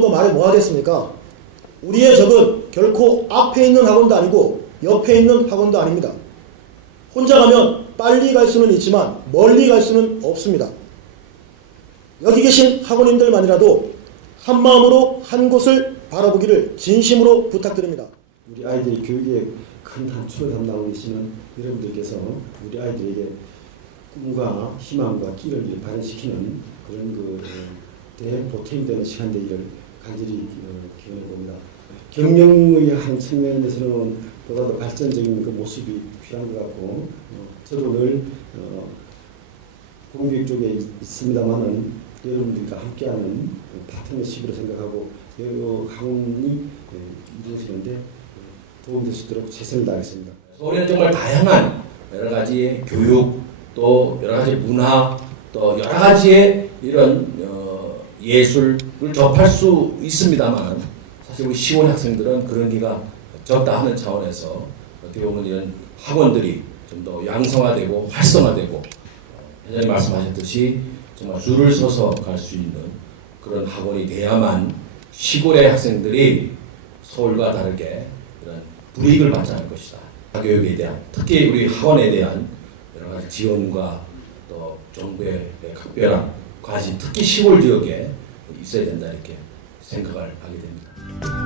변화됐습니까? 우리의 적은 결코 앞에 있는 학원도 아니고 옆에 있는 학원도 아닙니다. 혼자 가면 빨리 갈 수는 있지만 멀리 갈 수는 없습니다. 여기 계신 학원인들만이라도 한 마음으로 한 곳을 바라보기를 진심으로 부탁드립니다. 우리 아이들의 교육에 큰 단추를 담당하고 계시는 여러분들께서 우리 아이들에게 꿈과 희망과 끼를 발현시키는 그런 그 대보탬이 되는 시간 되기를 간절히 어, 기원해 봅니다. 경영의 한 측면에서는 보다도 발전적인 그 모습이 필요한 것 같고 어, 저도 늘 어, 공교육 쪽에 있- 있습니다만은 여러분들과 함께하는 파트너십으로 생각하고 이 학원이 예, 이루어지는데 도움될 수 있도록 최선을 다하겠습니다. 서울에는 정말 다양한 여러 가지 교육 또 여러 가지 문화 또 여러 가지의 이런 어, 예술을 접할 수 있습니다만 사실 우리 시골 학생들은 그런 기가 적다 하는 차원에서 어떻게 보면 이런 학원들이 좀 더 양성화되고 활성화되고 어, 회장님 말씀하셨듯이 정말 줄을 서서 갈 수 있는 그런 학원이 돼야만 시골의 학생들이 서울과 다르게 이런 불이익을 받지 않을 것이다. 교육에 대한 특히 우리 학원에 대한 여러 가지 지원과 또 정부의 각별한 관심, 특히 시골 지역에 있어야 된다 이렇게 생각을 하게 됩니다.